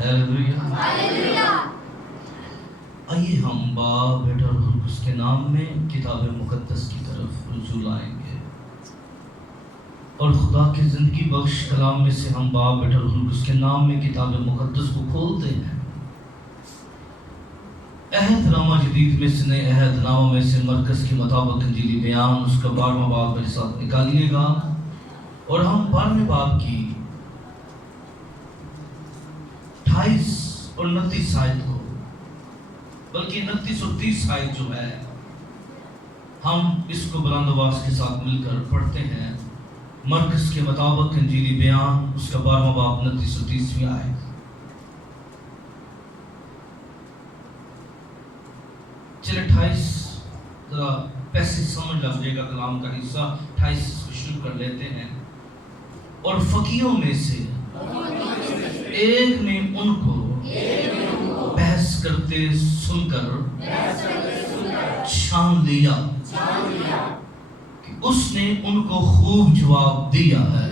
Hallelujah. آئیے ہم باپ بیٹا اور روح القدس کے نام میں کتاب مقدس کی طرف رجوع لائیں گے اور خدا کے زندگی بخش کلام میں سے ہم باپ بیٹا اور روح القدس کے نام میں کتاب مقدس کو کھولتے ہیں۔ عہد نامہ جدید میں سے نئے عہد نامہ میں سے مرکز کے مطابق انجیلی بیان اس کا 12واں باب میرے ساتھ نکالیے گا اور ہم 12ویں باب کی 28 اور 29 آیت کو، بلکہ 29 اور 30 آیت جو ہے، ہم اس کو بلند آواز کے ساتھ مل کر پڑھتے ہیں۔ مرکز کے مطابق انجیلی بیان اس کا 12واں باب 29 اور 30 آیت۔ چلے 28 ذرا پیسے سمجھ لگے گا کلام کا حصہ، 28 کو شروع کر لیتے ہیں۔ اور فقیوں میں سے ایک نے ان کو بحث کرتے سن کر چھان لیا کہ اس نے ان کو خوب جواب دیا ہے۔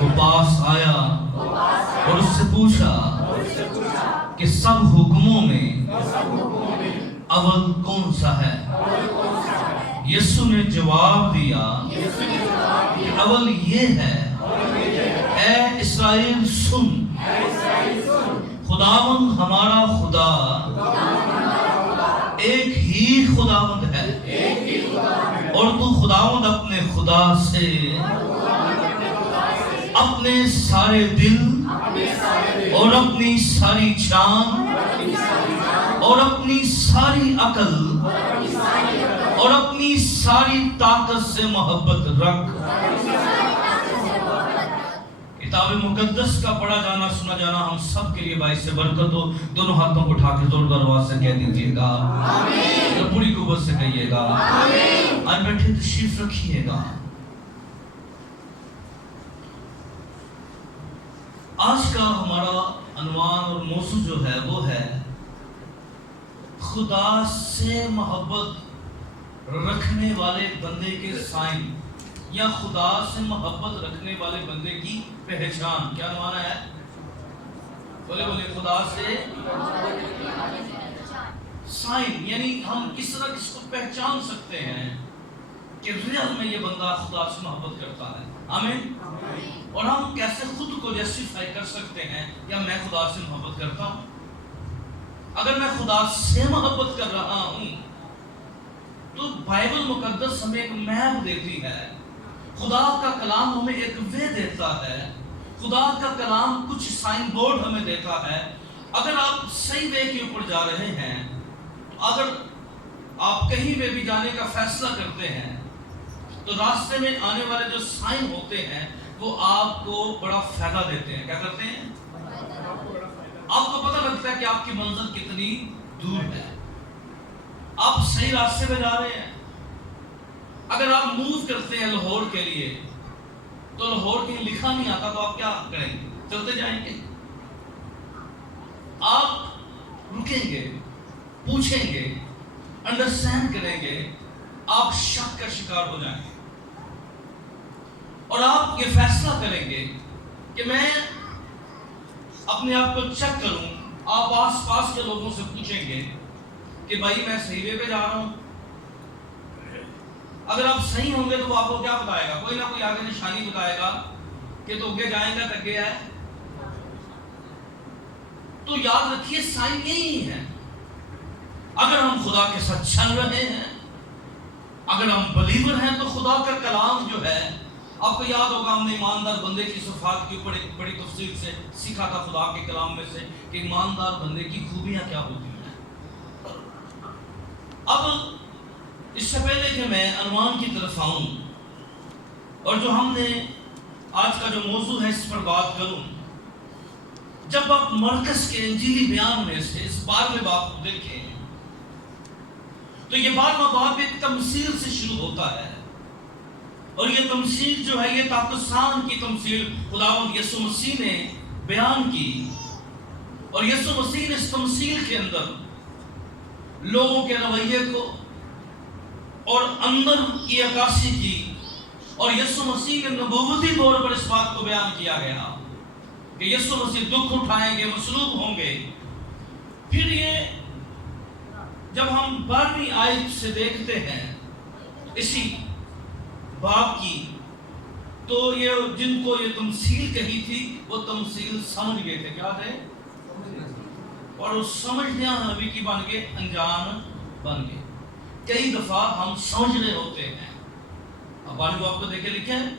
وہ پاس آیا اور اس سے پوچھا کہ سب حکموں میں اول کون سا ہے؟ یسوع نے جواب دیا کہ اول یہ ہے، اے اسرائیل سن، خداوند ہمارا خدا ایک ہی خداوند ہے، اور تو خداوند اپنے خدا سے اپنے سارے دل اور اپنی ساری جان اور اپنی ساری عقل اور اپنی ساری طاقت سے محبت رکھ۔ کتاب مقدس کا پڑھا جانا سنا جانا ہم سب کے لیے باعث برکت ہو۔ دونوں ہاتھوں کو اٹھا کے زوردار آواز سے کہہ دیجیے گا آمین۔ پوری قوت سے کہیے گا آمین۔ آج بیٹھے تشریف رکھیے گا۔ آج کا ہمارا عنوان اور موضوع جو ہے وہ ہے خدا سے محبت رکھنے والے بندے کے سائن، یا خدا سے محبت رکھنے والے بندے کی پہچان۔ کیا معنی ہے؟ بولے خدا سے سائن، یعنی ہم کس طرح کس کو پہچان سکتے ہیں کہ ریئل میں یہ بندہ خدا سے محبت کرتا ہے۔ آمین۔ اور ہم کیسے خود کو جسٹیفائی کر سکتے ہیں یا میں خدا سے محبت کرتا ہوں؟ اگر میں خدا سے محبت کر رہا ہوں تو بائبل مقدس ہمیں ایک میپ دیتی ہے، خدا کا کلام ہمیں ایک وے دیتا ہے، خدا کا کلام کچھ سائن بورڈ ہمیں دیتا ہے۔ اگر آپ صحیح وے کے اوپر جا رہے ہیں، اگر آپ کہیں پہ بھی جانے کا فیصلہ کرتے ہیں تو راستے میں آنے والے جو سائن ہوتے ہیں وہ آپ کو بڑا فائدہ دیتے ہیں۔ کیا کرتے ہیں؟ آپ کو پتہ لگتا ہے کہ آپ کی منزل کتنی دور ہے، آپ صحیح راستے پہ جا رہے ہیں۔ اگر آپ موو کرتے ہیں لاہور کے لیے تو لاہور کہیں لکھا نہیں آتا تو آپ کیا کریں گے؟ چلتے جائیں گے؟ آپ رکیں گے، پوچھیں گے، انڈرسٹینڈ کریں گے، آپ شک کا شکار ہو جائیں گے اور آپ یہ فیصلہ کریں گے کہ میں اپنے آپ کو چیک کروں۔ آپ آس پاس کے لوگوں سے پوچھیں گے کہ بھائی میں صحیح وے پہ جا رہا ہوں۔ اگر آپ صحیح ہوں گے تو وہ آپ کو کیا بتائے گا؟ کوئی نہ کوئی آگے نشانی بتائے گا کہ تو اگے جائیں گا تک ہے۔ تو یاد رکھیے سائن یہی ہے۔ اگر ہم خدا کے ساتھ چل رہے ہیں، اگر ہم بلیور ہیں تو خدا کا کلام جو ہے، آپ کو یاد ہوگا ہم نے ایماندار بندے کی صفات کے اوپر ایک بڑی تفصیل سے سیکھا تھا خدا کے کلام میں سے کہ ایماندار بندے کی خوبیاں کیا ہوتی ہیں۔ اب اس سے پہلے کہ میں عنوان کی طرف آؤں اور جو ہم نے آج کا جو موضوع ہے اس پر بات کروں، جب آپ مرکز کے انجیلی بیان میں سے اس 12ویں باب کو دیکھیں تو یہ 12واں باب ایک تمثیل سے شروع ہوتا ہے، اور یہ تمثیل جو ہے یہ تاکستان کی تمثیل خداوند یسوع مسیح نے بیان کی، اور یسوع مسیح نے اس تمثیل کے اندر لوگوں کے رویے کو اور اندر کی عکاسی کی، اور یسوع مسیح کے نبوتی طور پر اس بات کو بیان کیا گیا کہ یسوع مسیح دکھ اٹھائیں گے، مصلوب ہوں گے. پھر یہ جب ہم 12ویں آیت سے دیکھتے ہیں اسی باب کی، تو یہ جن کو یہ تمثیل کہی تھی وہ تمثیل سمجھ گئے تھے. کیا تھے؟ اور اس سمجھنے نبی کی بن گئے، انجان بن گئے. کئی دفعہ ہم سمجھ رہے ہوتے ہیں. اب آپ کو دیکھے لکھے ہیں،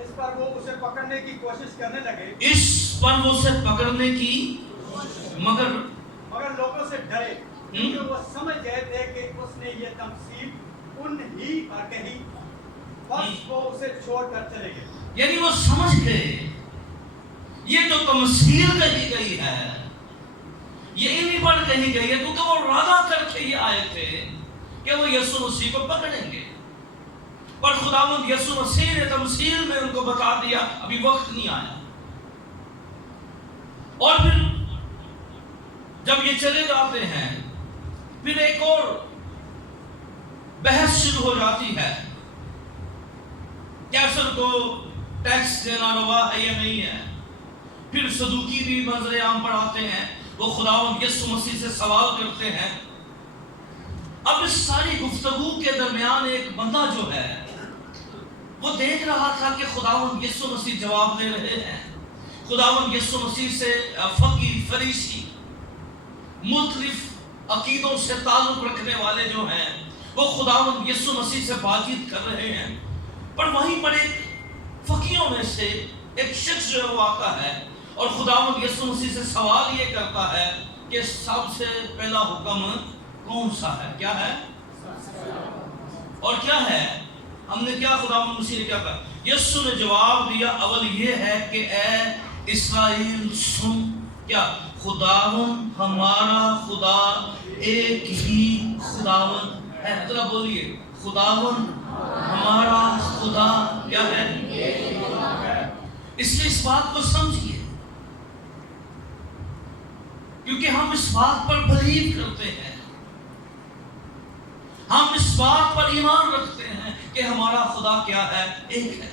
اس پر وہ اسے پکڑنے کی کوشش کرنے لگے، اس پر وہ اسے پکڑنے کی مگر لوگوں سے ڈرے، کیونکہ وہ سمجھ گئے تھے کہ اس نے یہ تمثیل انہی پر کہی، بس وہ اسے چھوڑ کر چلے گئے. یعنی وہ سمجھ گئے یہ جو تمثیل کہی گئی ہے یہ انہی پر کہی گئی ہے، کیونکہ وہ وعدہ کر کے یہ آئے تھے کہ وہ یسوع مسیح کو پکڑیں گے. پر خداوند یسوع مسیح نے تمثیل میں ان کو بتا دیا ابھی وقت نہیں آیا. اور پھر جب یہ چلے جاتے ہیں پھر ایک اور بحث شروع ہو جاتی ہے، کیسر کو ٹیکس دینا روا ہے یا نہیں ہے. پھر صدوقی بھی منظر عام پر آتے ہیں، وہ خداوند یسوع مسیح سے سوال کرتے ہیں. اب اس ساری گفتگو کے درمیان ایک بندہ جو ہے وہ دیکھ رہا تھا کہ خداوند یسوع مسیح جواب دے رہے ہیں. خداوند یسوع مسیح سے فقیہ، فریسی، مختلف عقیدوں سے تعلق رکھنے والے جو ہیں وہ خداوند یسوع مسیح سے بات چیت کر رہے ہیں. پر وہیں پر ایک فقیہوں میں سے ایک شخص جو ہے وہ آتا ہے اور خداوند یسوع مسیح سے سوال یہ کرتا ہے کہ سب سے پہلا حکم کون سا ہے؟ کیا ہے؟ اور کیا ہے؟ ہم نے کیا خداوند مسیح نے کیا کہا؟ یسوع نے جواب دیا، اول یہ ہے کہ اے اسرائیل سن، کیا؟ خداوند ہمارا خدا ایک ہی خداوند ہے. ذرا بولیے، خداوند ہمارا خدا کیا ہے؟ اس لیے اس بات کو سمجھیے، کیونکہ ہم اس بات پر بلیو کرتے ہیں، ہم اس بات پر ایمان رکھتے ہیں کہ ہمارا خدا کیا ہے؟ ایک ہے.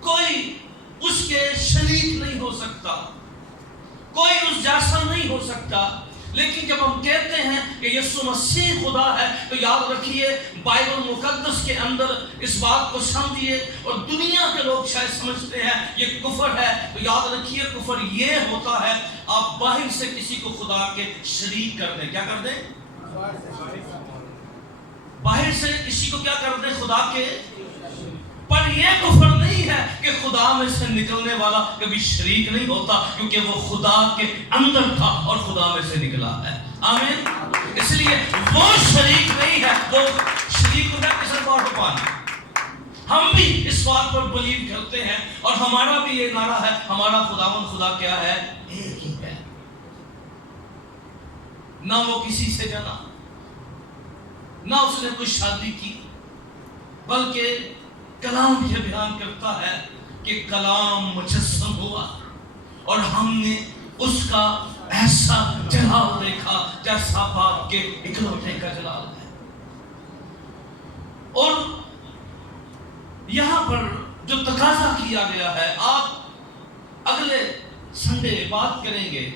کوئی اس کے شریک نہیں ہو سکتا، کوئی اس جیسا نہیں ہو سکتا. لیکن جب ہم کہتے ہیں کہ یسوع مسیح خدا ہے تو یاد رکھیے بائبل مقدس کے اندر اس بات کو سمجھیے. اور دنیا کے لوگ شاید سمجھتے ہیں یہ کفر ہے، تو یاد رکھیے کفر یہ ہوتا ہے آپ باہر سے کسی کو خدا کے شریک کر دیں. کیا کر دیں؟ باہر سے کسی کو کیا کر دیں؟ خدا کے. پر یہ کفر نہیں ہے کہ خدا میں سے نکلنے والا کبھی شریک نہیں ہوتا، کیونکہ وہ خدا کے اندر تھا اور خدا میں سے نکلا ہے. آمین. اس لیے وہ شریک نہیں ہے، وہ شریک ہوتا ہے کس بات کو پانا. ہم بھی اس بات پر بلیو کرتے ہیں اور ہمارا بھی یہ نعرہ ہے، ہمارا خداوند خدا کیا ہے؟ ایک ہی ہے. نہ وہ کسی سے جنا، نہ اس نے کوئی شادی کی، بلکہ کلام یہ بیان کرتا ہے کہ کلام مجسم ہوا اور ہم نے اس کا ایسا جلال دیکھا جیسا باپ کے اکلوتے کا جلال ہے. اور یہاں پر جو تقاضا کیا گیا ہے، آپ اگلے سنڈے بات کریں گے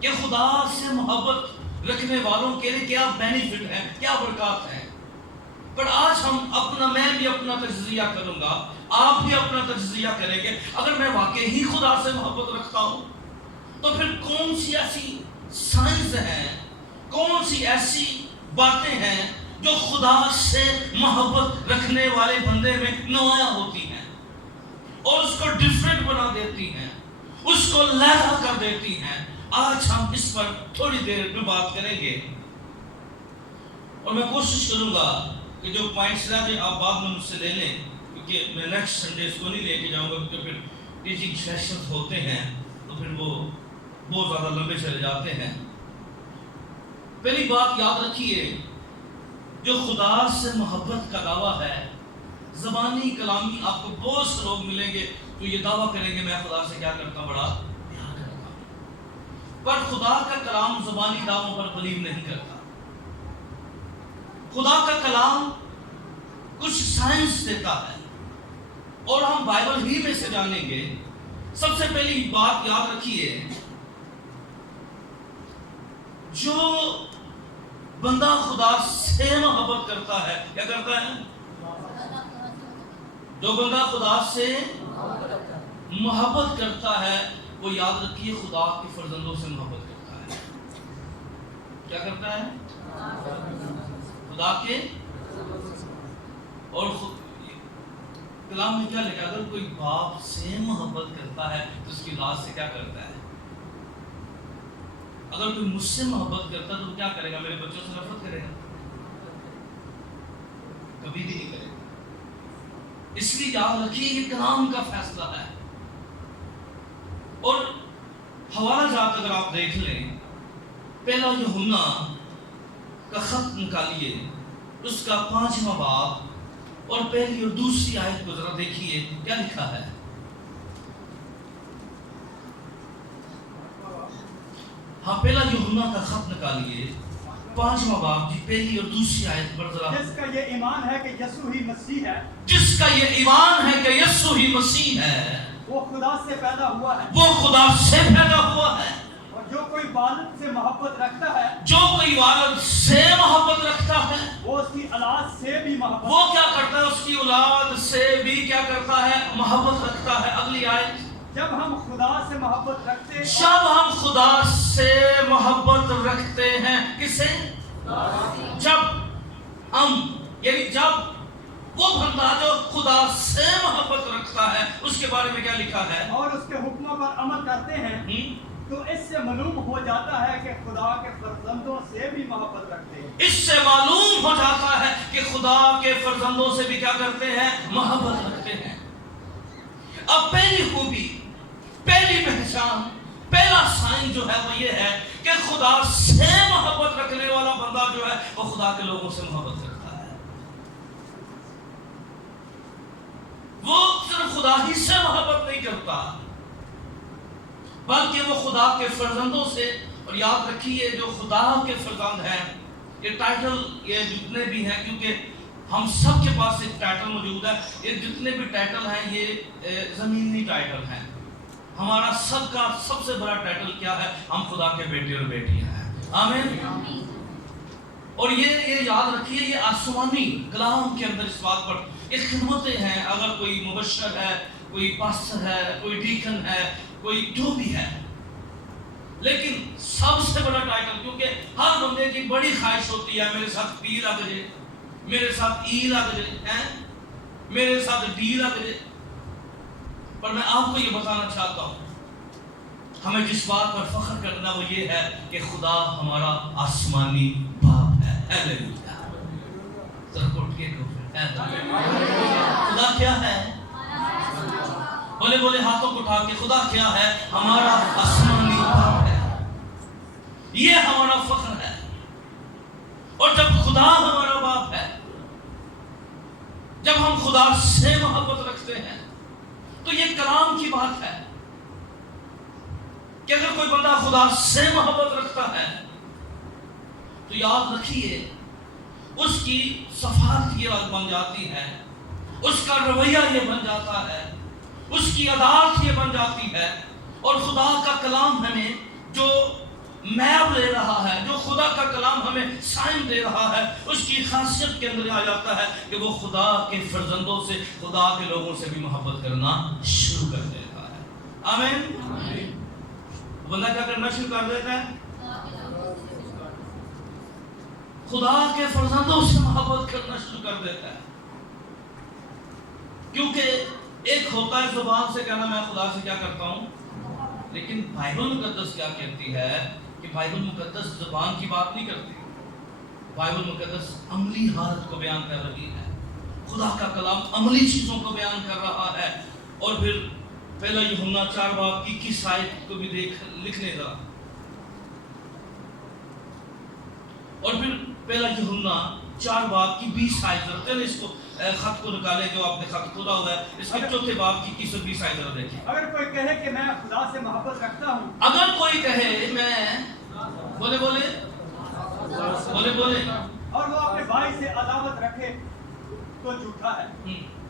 کہ خدا سے محبت رکھنے والوں کے لیے کیا بینیفٹ ہے، کیا برکات ہے. پر آج میں بھی اپنا تجزیہ کروں گا، آپ بھی اپنا تجزیہ کریں گے. اگر میں واقعی ہی خدا سے محبت رکھتا ہوں تو پھر کون سی ایسی سائنس ہیں، کون سی ایسی باتیں ہیں جو خدا سے محبت رکھنے والے بندے میں نمایاں ہوتی ہیں اور اس کو ڈیفرنٹ بنا دیتی ہیں، اس کو لہذا کر دیتی ہیں. آج ہم اس پر تھوڑی دیر میں بات کریں گے اور میں کوشش کروں گا کہ جو پوائنٹس رہتے آپ بعد میں مجھ سے لے لیں، کیونکہ میں نیکسٹ سنڈے اس کو نہیں لے کے جاؤں گا، کیونکہ پھر ٹیچنگ سیشنز ہوتے ہیں تو پھر وہ بہت زیادہ لمبے چلے جاتے ہیں. پہلی بات یاد رکھیے، جو خدا سے محبت کا دعویٰ ہے، زبانی کلامی آپ کو بہت سے لوگ ملیں گے جو یہ دعویٰ کریں گے میں خدا سے کیا کرتا ہوں؟ بڑا پیار کرتا ہوں. پر خدا کا کلام زبانی دعووں پر بلیو نہیں کرتا. خدا کا کلام کچھ سائنس دیتا ہے اور ہم بائبل ہی میں سے جانیں گے سب سے پہلی بات یاد رکھیے، جو بندہ خدا سے محبت کرتا ہے، کیا کرتا ہے؟ جو بندہ خدا سے محبت کرتا ہے وہ یاد رکھیے خدا کے فرزندوں سے محبت کرتا ہے۔ کیا کرتا ہے؟ خدا کے، اور کلام میں کیا لکھا؟ اگر کوئی باپ سے محبت کرتا ہے تو اس کی اولاد سے کیا کرتا ہے؟ اگر کوئی مجھ سے محبت کرتا ہے تو کیا کرے گا؟ میرے بچوں سے نفرت کرے گا؟ کبھی بھی نہیں کرے گا۔ اس لیے یاد رکھیے یہ کلام کا فیصلہ ہے۔ اور حوالہ جات اگر آپ دیکھ لیں، پہلا یوحنا کا خط نکالیے، اس کا 5واں باب اور پہلی اور دوسری آیت کو ذرا دیکھیے کیا لکھا ہے۔ ہاں، پہلا یوحنا کا خط نکالیے، 5واں باب کی پہلی اور دوسری آیت پر ذرا۔ جس کا یہ ایمان ہے کہ یسوع ہی مسیح ہے، جس کا یہ ایمان ہے کہ یسوع ہی مسیح ہے، وہ خدا سے پیدا ہوا ہے، وہ خدا سے پیدا ہوا ہے۔ اور جو کوئی والد سے محبت رکھتا ہے، جو کوئی والد سے محبت رکھتا ہے وہ اس کی اولاد سے بھی محبت وہ کیا کرتا ہے؟ اس کی اولاد سے بھی کیا کرتا ہے؟ محبت رکھتا ہے۔ اگلی آیت، جب ہم خدا سے محبت رکھتے جب ہم خدا سے محبت رکھتے ہیں، کس سے؟ جب ہم، یعنی جب وہ بندہ جو خدا سے محبت رکھتا ہے، اس کے بارے میں کیا لکھا ہے؟ اور اس کے حکموں پر عمل کرتے ہیں، تو اس سے معلوم ہو جاتا ہے کہ خدا کے فرزندوں سے بھی محبت رکھتے ہیں۔ اس سے معلوم ہو جاتا ہے کہ خدا کے فرزندوں سے بھی کیا کرتے ہیں؟ محبت رکھتے ہیں۔ اب پہلی خوبی، پہلی پہچان، پہلا سائن جو ہے وہ یہ ہے کہ خدا سے محبت رکھنے والا بندہ جو ہے وہ خدا کے لوگوں سے محبت کرتا ہے۔ وہ صرف خدا ہی سے محبت نہیں کرتا بلکہ وہ خدا کے فرزندوں سے۔ اور یاد رکھیے جو خدا کے فرزند ہیں، یہ ٹائٹل یہ جتنے بھی ہیں، کیونکہ ہم سب کے پاس ایک ٹائٹل موجود ہے، یہ جتنے بھی ٹائٹل ہیں یہ زمینی ٹائٹل ہیں۔ ہمارا سب کا سب سے بڑا ٹائٹل کیا ہے؟ ہم خدا کے بیٹے اور بیٹیاں ہیں۔ آمین۔ اور یہ یاد رکھیے یہ آسمانی کلام کے اندر اس بات پر یہ خدمتیں ہیں۔ اگر کوئی مبشر ہے، کوئی پاسٹر ہے، کوئی ڈیکن ہے، کوئی جو بھی ہے، لیکن سب سے بڑا ٹائٹل، کیونکہ ہر بندے کی بڑی خواہش ہوتی ہے میرے ساتھ پی لگ جائے، میرے ساتھ ای لگ جائے، میرے ساتھ ڈی لگ جائے۔ پر میں آپ کو یہ بتانا چاہتا ہوں، ہمیں جس بات پر فخر کرنا وہ یہ ہے کہ خدا ہمارا آسمانی باپ ہے۔ ہیلیلویا۔ ذرا اٹھ کے کہو خدا کیا ہے؟ بولے بولے ہاتھوں کو اٹھا کے، خدا کیا ہے؟ ہمارا آسمانی باپ ہے۔ یہ ہمارا فخر ہے۔ اور جب خدا ہمارا باپ ہے، جب ہم خدا سے محبت رکھتے ہیں تو یہ کلام کی بات ہے کہ اگر کوئی بندہ خدا سے محبت رکھتا ہے تو یاد رکھیے اس کی صفات یہ بن جاتی ہے، اس کا رویہ یہ بن جاتا ہے، اس کی عادات یہ بن جاتی ہے، اور خدا کا کلام ہمیں جو میب لے رہا ہے، جو خدا کا کلام ہمیں سائن دے رہا ہے، اس کی خاصیت کے اندر آ جاتا ہے کہ وہ خدا کے فرزندوں سے، خدا کے لوگوں سے بھی محبت کرنا شروع کر دیتا ہے۔ آمین۔ بندہ کیا کرنا شروع کر دیتا ہے؟ خدا کے فرزندوں سے محبت کرنا شروع کر دیتا ہے۔ کیونکہ ایک ہوتا ہے زبان سے کہنا میں خدا سے کیا کرتا ہوں، لیکن بائبل مقدس کیا کہتی ہے کہ بائبل مقدس زبان کی بات نہیں کرتی، بائبل مقدس عملی حالت کو بیان کر رہی ہے۔ خدا کا کلام عملی چیزوں کو بیان کر رہا ہے۔ اور پھر پہلا یوحنا 4 باب کی 21 آیت کو بھی لکھنے کا، اور پھر پہلا یوحنا 4 باب کی 20 آیت رکھتے ہیں، اس کو خط کو نکالے جو آپ نے خط کھولا ہوا ہے، اس کے چوتھے باب کی 21 اور 20 آیت دیکھیں۔ اگر کوئی کہے کہ میں خدا سے محبت رکھتا ہوں، اگر کوئی کہے میں، بولے بولے بولے بولے، اور وہ اپنے بھائی سے عداوت رکھے تو جھوٹا ہے۔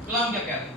کلام کیا کہہ رہے ہیں؟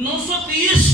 930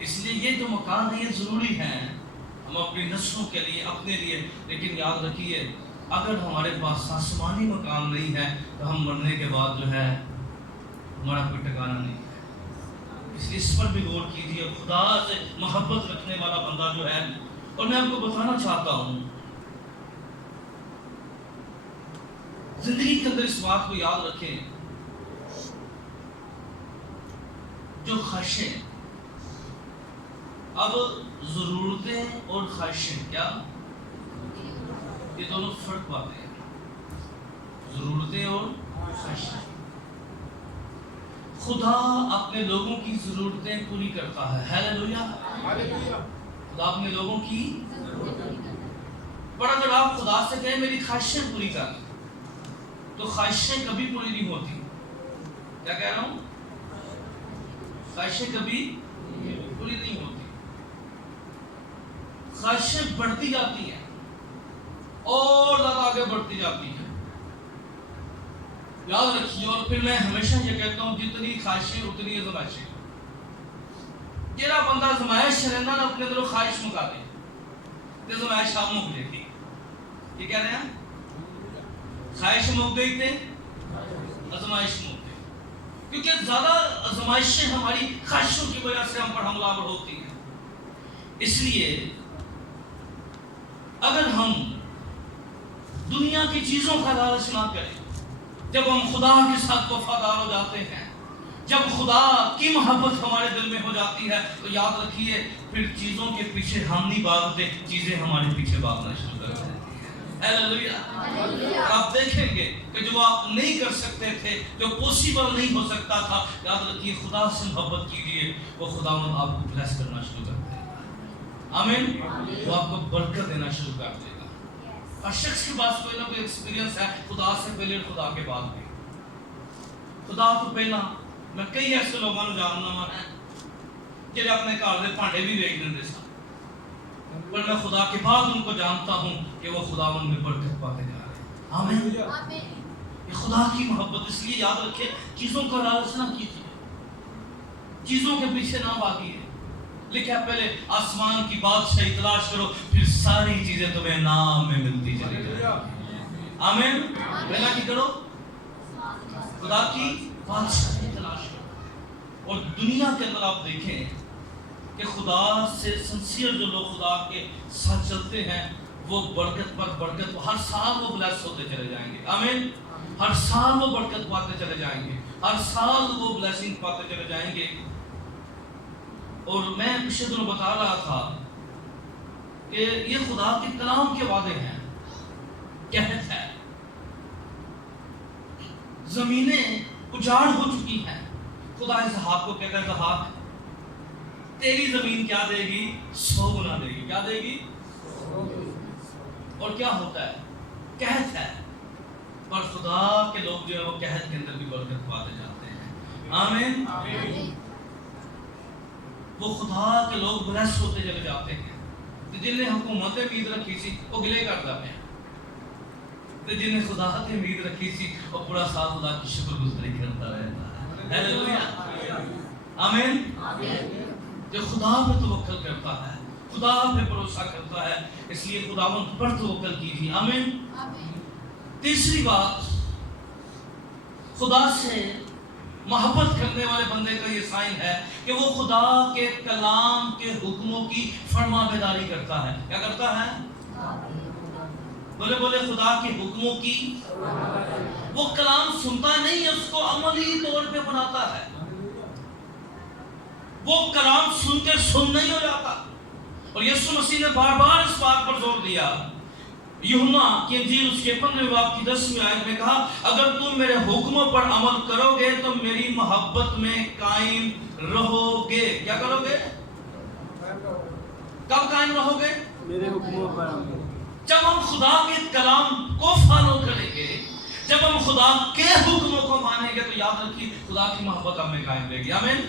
اس لیے یہ جو مکان ہے یہ ضروری ہے ہم اپنی نسلوں کے لیے، اپنے لیے، لیکن یاد رکھیے اگر ہمارے پاس آسمانی مکان نہیں ہے تو ہم مرنے کے بعد جو ہے ہمارا کوئی ٹھکانہ نہیں ہے۔ اس لیے اس پر بھی غور کیجیے۔ خدا سے محبت رکھنے والا بندہ جو ہے، اور میں آپ کو بتانا چاہتا ہوں زندگی کے اندر اس بات کو یاد رکھیں، جو خواہشیں، اب ضرورتیں اور خواہشیں کیا یہ دونوں فرق باتیں ہیں، ضرورتیں اور خواہشیں۔ خدا اپنے لوگوں کی ضرورتیں پوری کرتا ہے، ہیلیلویا۔ خدا اپنے لوگوں کی، پر اگر آپ خدا سے کہیں میری خواہشیں پوری کر، تو خواہشیں کبھی پوری نہیں ہوتی۔ کیا کہہ رہا ہوں؟ خواہشیں کبھی پوری نہیں ہوتی، خواہشیں بڑھتی جاتی ہیں اور زیادہ آگے بڑھتی جاتی ہیں۔ یاد رکھیے، اور پھر میں ہمیشہ یہ کہتا ہوں جتنی خواہشیں اتنی آزمائشیں۔ جیڑا بندہ آزمائش رہنا نا اپنے اندر خواہش مکا دے تے آزمائش آپ مک جائے گی۔ یہ کہہ رہے ہیں خواہش مک گئی تے آزمائش مک گئی، کیونکہ زیادہ آزمائشیں ہماری خواہشوں کی وجہ سے ہم پر حملہ آور ہوتی ہیں۔ اس لیے اگر ہم دنیا کی چیزوں کا لالچ نہ کریں، جب ہم خدا کے ساتھ وفادار ہو جاتے ہیں، جب خدا کی محبت ہمارے دل میں ہو جاتی ہے، تو یاد رکھیے پھر چیزوں کے پیچھے ہم نہیں بھاگتے، چیزیں ہمارے پیچھے بھاگنا شروع کر دیتی ہیں۔ ہیلیلویا۔ آپ دیکھیں گے کہ جو آپ نہیں کر سکتے تھے، جو پوسیبل نہیں ہو سکتا تھا، یاد رکھیے خدا سے محبت کیجیے، وہ خداوند آپ کو بلیس کرنا شروع کر دے گا۔ آمین۔ وہ آپ کو برکت دینا شروع کر دے گا۔ ہر شخص کے پاس کوئی نہ کوئی ایکسپیرینس ہے، خدا سے پہلے اور خدا کے بعد بھی۔ خدا تو پہلا، میں کئی ایسے لوگوں کو جاننا ہے جنہیں اپنے گھر کے بھانڈے بھی ویچ دیں سن، پر میں خدا کے بعد ان کو جانتا ہوں کہ وہ خداوند میں برکت پاتے جا رہے ہیں۔ آمین۔ یہ خدا کی محبت، اس لیے یاد رکھیں چیزوں کا لالچ نہ کیجیے، چیزوں کے پیچھے نہ بھاگیے۔ لکھا پہلے آسمان کی بادشاہی تلاش کرو، پھر ساری چیزیں تمہیں نام میں ملتی چلی جائیں گی۔ آمین۔ پہلا کی کرو؟ خدا کی بادشاہی تلاش کرو۔ اور دنیا کے اندر آپ دیکھیں کہ خدا سے سنسیئر جو لوگ خدا کے ساتھ چلتے ہیں، وہ برکت پر برکت، ہر سال وہ بلیس ہوتے چلے جائیں گے۔ آمین۔ ہر سال وہ برکت پاتے چلے جائیں گے، ہر سال وہ بلیسنگ پاتے چلے جائیں گے۔ اور میں پچھلے دنوں بتا رہا تھا کہ یہ خدا کے کلام کے وعدے ہیں، کہت ہے زمینیں اجاڑ ہو چکی ہیں، خدا اسحاق کو کہتا ہے اسحاق تیری زمین کیا دے گی؟ 100 گنا دے گی۔ کیا دے گی؟ اور کیا ہوتا ہے؟ کہت ہے، پر خدا کے لوگ جو ہے وہ کہت کے اندر بھی برکت پاتے جاتے ہیں۔ آمین۔ وہ خدا کے لوگ بلیس ہوتے چلے جاتے ہیں۔ جن نے حکومت امید رکھی سی وہ گلے کرتا ہے، جن نے خدا کی امید رکھی سی وہ پورا سال خدا کی شکر گزاری کرتا رہتا ہے۔ ہیلیلویا۔ آمین۔ جو خدا پہ توکل کرتا ہے، خدا پہ بھروسہ کرتا ہے، اس لیے خداوند پر توکل کیجیے۔ آمین۔ تیسری بات، خدا سے محبت کرنے والے بندے کا یہ سائن ہے کہ وہ خدا کے کلام کے حکموں کی فرما برداری کرتا ہے۔ کیا کرتا ہے؟ بولے بولے خدا کے حکموں کی، وہ کلام سنتا نہیں ہے، اس کو عملی طور پہ بناتا ہے۔ وہ کلام سن کے سن نہیں ہو جاتا۔ اور یسوع مسیح نے بار بار اس بات پر زور دیا، یوحنا کی انجیل اس کے 15 باب کی 10ویں آیت میں کہا، اگر تم میرے حکموں پر عمل کرو گے تو میری محبت میں قائم رہو گے۔ کیا کرو گے؟ کب قائم رہو گے؟ میرے حکموں پر۔ جب ہم خدا کے کلام کو فالو کریں گے، جب ہم خدا کے حکموں کو مانیں گے تو یاد رکھیے خدا کی محبت ہم میں قائم رہے گی. آمین.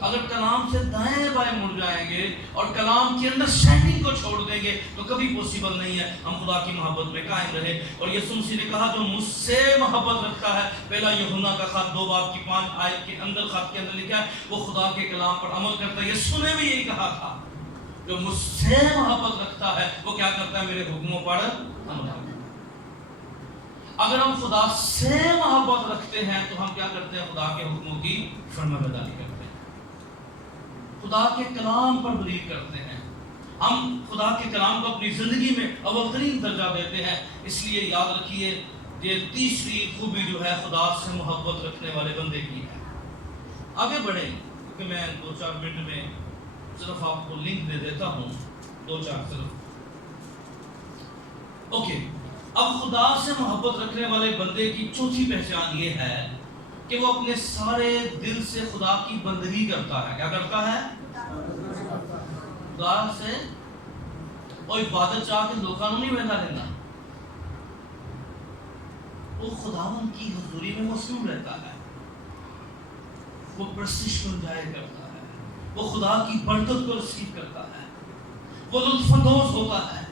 اگر کلام سے دائیں بائیں مڑ جائیں گے اور کلام کی انڈرسٹینڈنگ کو چھوڑ دیں گے تو کبھی پوسیبل نہیں ہے ہم خدا کی محبت میں قائم رہے. اور یسوع مسیح نے کہا جو مجھ سے محبت رکھتا ہے، پہلا یوحنا کا خط 2:5 کے اندر خط کے اندر لکھا ہے، وہ خدا کے کلام پر عمل کرتا ہے. یسوع نے بھی یہی کہا تھا جو مجھ سے محبت رکھتا ہے وہ کیا کرتا ہے؟ میرے حکموں پر عمل کرتا ہے. اگر ہم خدا سے محبت رکھتے ہیں تو ہم کیا کرتے ہیں؟ خدا کے حکموں کی فرمانبرداری کرتے ہیں، خدا کے کلام پر بلیو کرتے ہیں. ہم خدا کے کلام کو اپنی زندگی میں اول ترین درجہ دیتے ہیں. اس لیے یاد رکھیے یہ تیسری خوبی جو ہے خدا سے محبت رکھنے والے بندے کی ہے. آگے بڑھیں کیونکہ میں 2-4 منٹ میں صرف آپ کو لنک دے دیتا ہوں، 2-4 صرف. اوکے، اب خدا سے محبت رکھنے والے بندے کی چوتھی پہچان یہ ہے کہ وہ اپنے سارے دل سے خدا کی بندگی کرتا ہے. کیا کرتا ہے؟ خدا سے وہ عبادت چاہ کے لوگوں نہیں بہتا رہنا، وہ خداوند کی حضوری میں مصروف رہتا ہے، وہ پرستش منجائے کرتا ہے، وہ خدا کی برکت کو رسیو کرتا ہے، وہ لطف اندوز ہوتا ہے.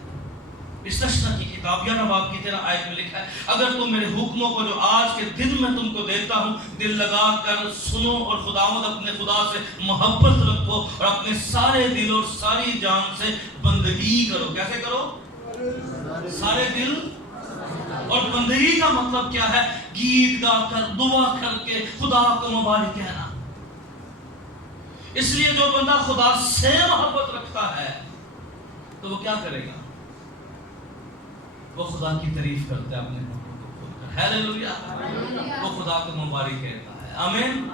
استثنا کی کتاب 11 باب کی 13 آیت میں لکھا ہے اگر تم میرے حکموں کو جو آج کے دن میں تم کو دیتا ہوں دل لگا کر سنو اور خداوند اپنے خدا سے محبت رکھو اور اپنے سارے دل اور ساری جان سے بندگی کرو. کیسے کرو؟ سارے دل اور بندگی کا مطلب کیا ہے؟ گیت گا کر، دعا کر کے خدا کو مبارک کہنا. اس لیے جو بندہ خدا سے محبت رکھتا ہے تو وہ کیا کرے گا؟ وہ خدا کی تعریف کرتا ہے اپنے منہ کو کھول کر. ہیلیلویا. وہ خدا کو مبارک کہتا ہے. آمین.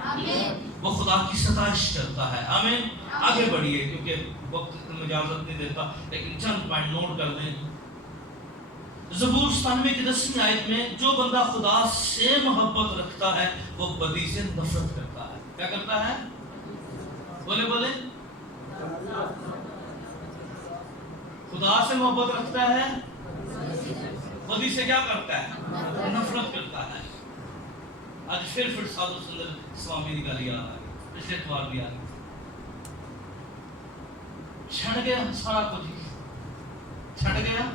وہ خدا کی ستائش کرتا ہے. آمین. آگے بڑھیے کیونکہ وقت میں اجازت نہیں دیتا، لیکن چند پوائنٹ نوٹ کر دیں. زبور 97 کی 10ویں آیت میں جو بندہ خدا سے محبت رکھتا ہے وہ بدی سے نفرت کرتا ہے. کیا کرتا ہے؟ بولے خدا سے محبت رکھتا ہے، بدی سے کیا کرتا ہے؟ نفرت کرتا ہے. آج پھر سادھو سندر سوامی کی گالی آ رہا ہے، پچھلے اتوار بھی آ رہی. چھڑ گیا سارا کچھ، چھڑ گیا.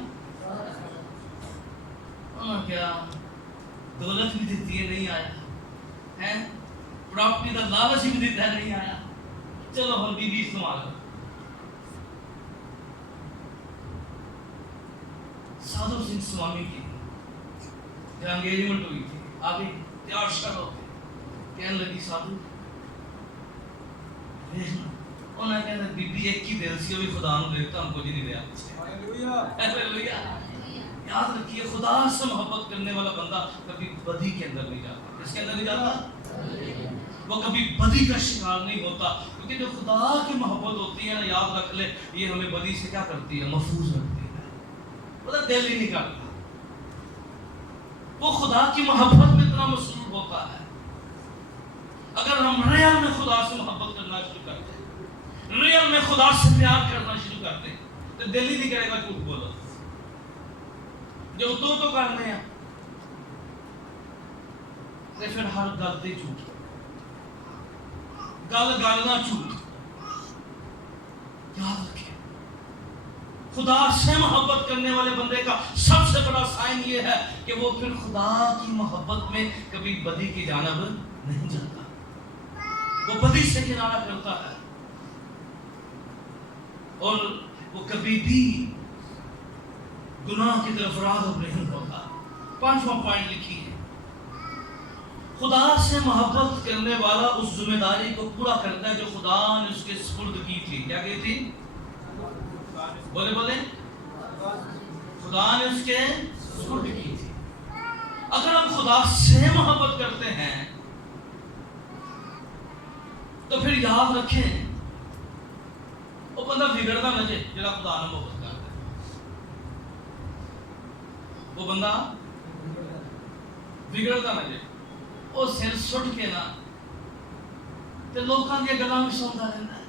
کیا دولت بھی دیتی ہے نہیں آیا ہے، پراپرٹی کا لالچ بھی دیتا ہے نہیں آیا. چلو ہم بیوی استعمال کرو. سادھو سنگھ سوامی کی جب انگیجمنٹ ہوئی تھی، آگے تیار شر ہوتے کہنے لگی سادھو دیکھنا، انہوں نے کہنا بی بی ایک کی دل سی بھی خدا نے دیتا ہم کو جی نہیں دیا. ہیلیلویا. یاد رکھیے خدا سے محبت کرنے والا بندہ کبھی بدی کے اندر نہیں جاتا. کس کے اندر نہیں جاتا؟ وہ کبھی بدی کا شکار نہیں ہوتا. کیونکہ جو خدا کی محبت ہوتی ہے نا، یاد رکھ لے یہ ہمیں بدی سے کیا کرتی ہے؟ محفوظ رکھتی ہے. مطلب دل ہی نہیں کرتا. وہ خدا کی محبت میں اتنا مصروف ہوتا ہے. اگر ہم ریل میں خدا سے محبت کرنا شروع کرتے ہیں، ریل میں خدا سے پیار کرنا شروع کرتے ہیں تو دل ہی نہیں کرے گا جھوٹ بولو. جو تو کرنے ہیں تو پھر ہر گل تے جھوٹ، گل نہ جھوٹ. یاد رکھیں خدا سے محبت کرنے والے بندے کا سب سے بڑا سائن یہ ہے کہ وہ پھر خدا کی محبت میں کبھی بدی کی جانب نہیں جاتا. وہ بدی سے کنارہ کرتا ہے اور وہ کبھی بھی گناہ کی طرف راغب نہیں ہوتا. 5واں پوائنٹ لکھی ہے، خدا سے محبت کرنے والا اس ذمہ داری کو پورا کرتا ہے جو خدا نے اس کے سپرد کی تھی. کیا کی تھی؟ بولے خدا نے اس کے سپرد کی تھی. اگر ہم خدا سے محبت کرتے ہیں تو پھر یاد رکھیں وہ بندہ بگڑتا نہ جائے جڑا خدا نے محبت کرتا ہے. وہ بندہ بگڑتا نہ جائے، وہ سر سٹ کے نا تے لوکاں دی گلاں وچ سندا رہندا ہے.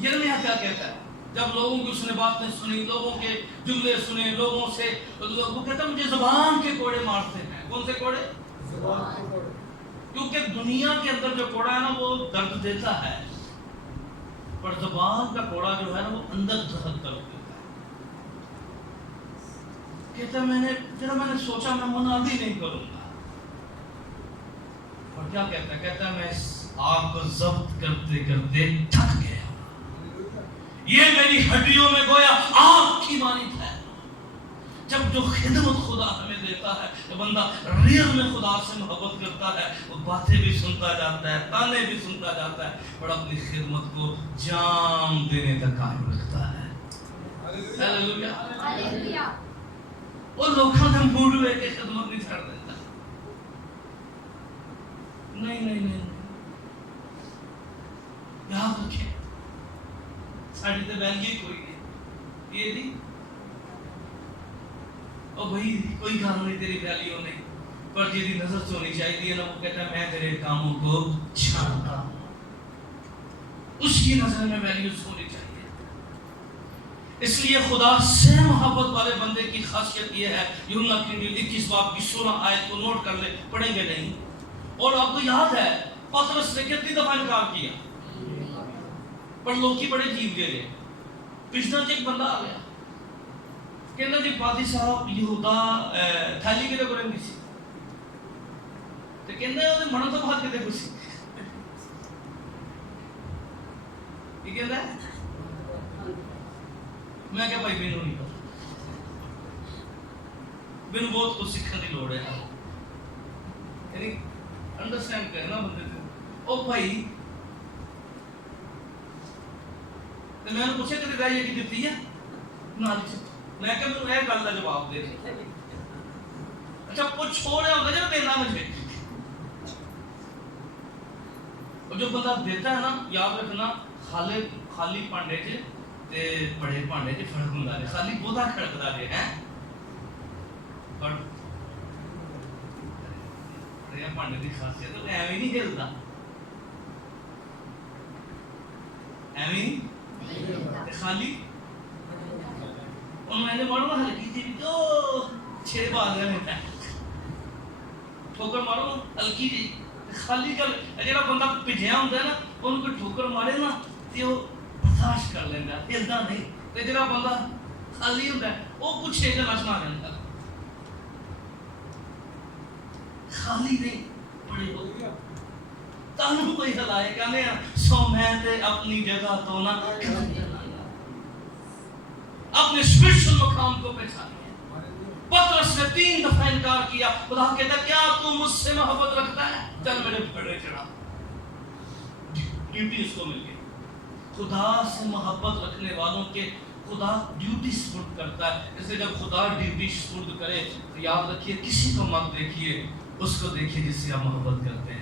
یرمیا کیا کہتا ہے؟ جب لوگوں کی اس نے باتیں سنی، لوگوں کے جملے سنے، لوگوں سے وہ کہتا مجھے زبان کے کوڑے مارتے ہیں. کون سے کوڑے؟ زبان کے کوڑے. کیونکہ دنیا کے اندر جو کوڑا ہے نا وہ درد دیتا ہے، پر زبان کا کوڑا جو ہے نا وہ اندر درد دیتا ہے. کہتا میں نے سوچا میں منادی نہیں کروں گا. اور کیا کہتا ہے؟ کہتا ہے میں اس آگ کو ضبط کرتے کرتے تھک گیا، یہ میری ہڈیوں میں گویا آگ کی مانند ہے. جب جو خدمت خدا ہمیں دیتا ہے، جو بندہ ریئل میں خدا سے محبت کرتا ہے، وہ باتیں بھی سنتا جاتا ہے، تانے بھی سنتا جاتا ہے، اور اپنی خدمت کو جام دینے تک قائم رکھتا ہے. ہاللیلویا ہاللیلویا. اور لوگوں نے موڈ ہوئے کہ خدمت نہیں چھڑ دیتا. نہیں یاد رکھیں ساڑی تے ویلیو کوئی نہیں. یہ دی او بھائی کوئی گل نہیں، تیری ویلیو نہیں، پر جی نظر تو ہونی چاہیے نا، وہ کہتا ہے میں تیرے کاموں کو چھانتا ہوں. اس کی نظر میں ویلیوز ہونی چاہیے. اس لیے خدا سے محبت والے بندے کی خاصیت یہ ہے، یوحنا کی انجیل 21 باب کی 16 آیت کو نوٹ کر لے، پڑھیں گے نہیں. اور آپ کو یاد ہے پترس نے کتنی دفعہ انکار کیا، پر لوگ کی بڑے جیب دے گئے. پچھنا ایک بندہ آ گیا کہنا جی پادی صاحب یہودا تھیلی کدے کو رہندی سی، تے کہندا ہے منو تو بات کدے کو سی. یہ کہندا ہے میں کہا بھائی مینوں نہیں پتا، مینوں بہت کچھ سیکھنے کی لوڑ ہے. یعنی انڈرسٹینڈ کرنا بندے کو. او بھائی تے میں نے پوچھا کہ رائے کی دتی ہے نال سے، میں کہ میں یہ گل کا جواب دے. اچھا کچھ چھوڑیا ہوتا جب دینا مجھے. اور جو بندہ دیتا ہے نا، یاد رکھنا خالی پانڈے چ تے بڑے پانڈے چ فرق ہوندا ہے. خالی بودا کھڑکدا ہے پر بڑے پانڈے دی خاصیت تو ایویں نہیں ہلدا، ایویں خالی انہوں نے مارو نا ہلکی جی تو 6 بال لیتا ہے، ٹھوکر مارو ہلکی جی خالی گل. جڑا بندہ بھجیا ہوندا ہے نا انہوں کو ٹھوکر مارے نا تے وہ برداشت کر لیندا، ہلدا نہیں. تے جڑا بندہ خالی ہوندا ہے وہ کچھ ایک نچنا جاندا، خالی نہیں بڑے ہو گیا. تانوں کوئی ہلائے کہنے سو میں تے اپنی جگہ تو نہ اپنے اسپرچل مقام کو پہچانے. پترس نے 3 دفعہ انکار کیا. خدا کہتا کیا تو مجھ سے محبت رکھتا ہے؟ چل میرے بڑے چڑھا. ڈیوٹی اس کو مل گئی. خدا سے محبت رکھنے والوں کے خدا ڈیوٹی سپرد کرتا ہے. اس لیے جب خدا ڈیوٹی سپرد کرے تو یاد رکھیے کسی کو مت دیکھیے، اس کو دیکھیے جس سے آپ محبت کرتے ہیں.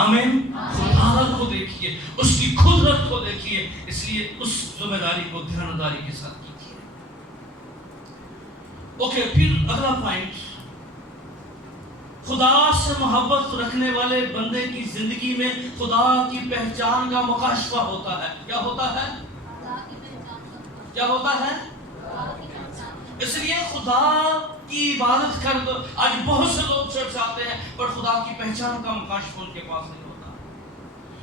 آمین. خدا کو دیکھیے، اس کی قدرت کو دیکھیے. اس لیے اس ذمہ داری کو دھیانداری کے ساتھ کیجیے. اوکے پھر اگلا پوائنٹ، خدا سے محبت رکھنے والے بندے کی زندگی میں خدا کی پہچان کا مکاشفہ ہوتا ہے. کیا ہوتا ہے؟ کیا ہوتا ہے؟ اس لیے خدا کی عبادت کر دو. آج بہت سے لوگ چرچ آتے ہیں پر خدا کی پہچان کا مکاشفہ ان کے پاس نہیں ہوتا.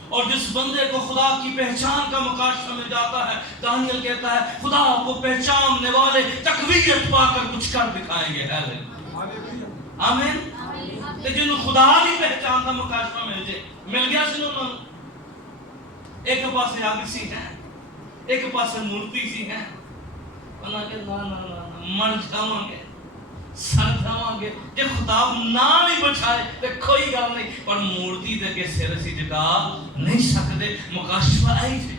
اور جس بندے کو خدا کی پہچان کا مکاشفہ مل جاتا ہے، دانیل کہتا ہے خدا کو پہچاننے والے تقویت پا کر کچھ کر دکھائیں گے. آمین. تے جنہوں خدا نہیں پہچان کا مکاشفہ مل گیا سنو انہوں ایک پاسے آگسی ہیں، ایک پاسے مورتی سی ہیں. انہاں کہ نا مر جاواں گے، سر جاواں گے. جے خدا نہ بھی بچائے تے کوئی گل نہیں، پر مورتی دے کے سر اسی جگا نہیں سکدے. مکاشفہ آئی جی.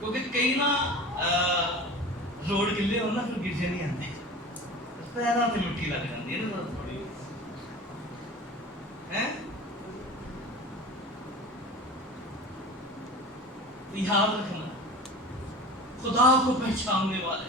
کیونکہ کئی نا روڈ گلے ہونا پھر گرجے نہیں آتے، پیراں تے مٹی لگ جاندی ہے نا تھوڑی. یاد رکھنا خدا کو پہچاننے والے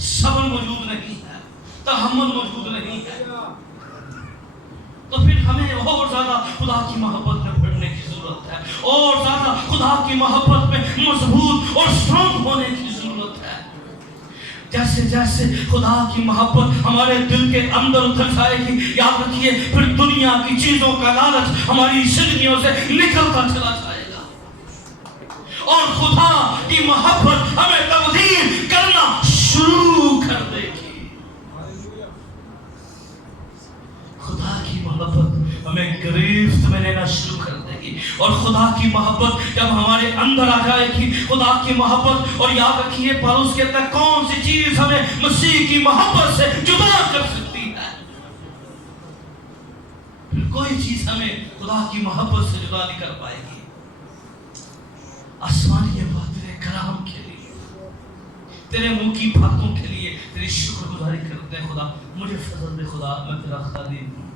صبر موجود نہیں ہے، تحمل موجود نہیں ہے، تو پھر ہمیں اور زیادہ خدا کی محبت میں بڑھنے کی ضرورت ہے، اور زیادہ خدا کی محبت میں مضبوط اور اسٹرانگ ہونے کی ضرورت ہے۔ جیسے جیسے خدا کی محبت ہمارے دل کے اندر اتر جائے گی، یاد رکھیے پھر دنیا کی چیزوں کا لالچ ہماری زندگیوں سے نکلتا چلا جائے گا، اور خدا کی محبت ہمیں تبدیل کرنا شروع کر دے گی۔ خدا کی محبت ہمیں گرفت میں لینا شروع کر دے گی، اور خدا کی محبت جب ہمارے اندر آ جائے گی، خدا کی محبت، اور یاد رکھیے پالوس کہتا ہے کون سی چیز ہمیں مسیح کی محبت سے جدا کر سکتی ہے؟ پھر کوئی چیز ہمیں خدا کی محبت سے جدا نہیں کر پائے گی۔ آسمانی بات تیرے کلام کے لیے، تیرے منہ کی باتوں کے لیے تیری شکر گزاری کرتے ہیں۔ خدا مجھے فضل دے، خدا میں تیرا خادم ہوں۔